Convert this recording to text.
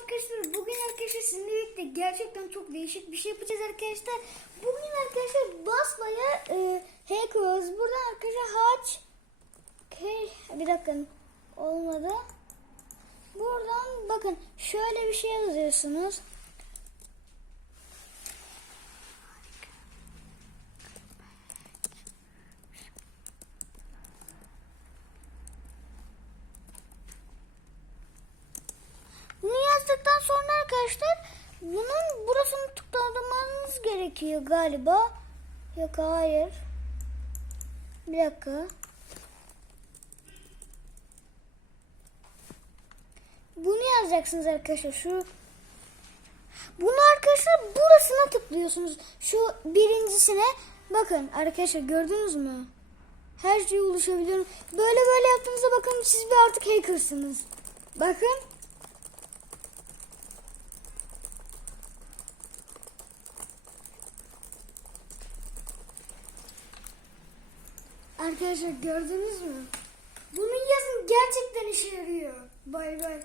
arkadaşlar. Bugün arkadaşlar sizinle birlikte gerçekten çok değişik bir şey yapacağız arkadaşlar. Bugün arkadaşlar basmaya e, hackers. Buradan arkadaşlar haç Hey, bir dakika olmadı. Buradan bakın şöyle bir şey yazıyorsunuz. Bunu yazdıktan sonra arkadaşlar bunun burasını tıklamanız gerekiyor galiba. Yok hayır. Bir dakika. Bunu yazacaksınız arkadaşlar. Şu bunu arkadaşlar burasına tıklıyorsunuz. Şu birincisine bakın arkadaşlar gördünüz mü? Her şeye ulaşabiliyorum. Böyle böyle yaptığınızda bakın siz bir artık hackersınız. Bakın. Arkadaşlar gördünüz mü? Bunu yazın gerçekten işe yarıyor. Bay bay.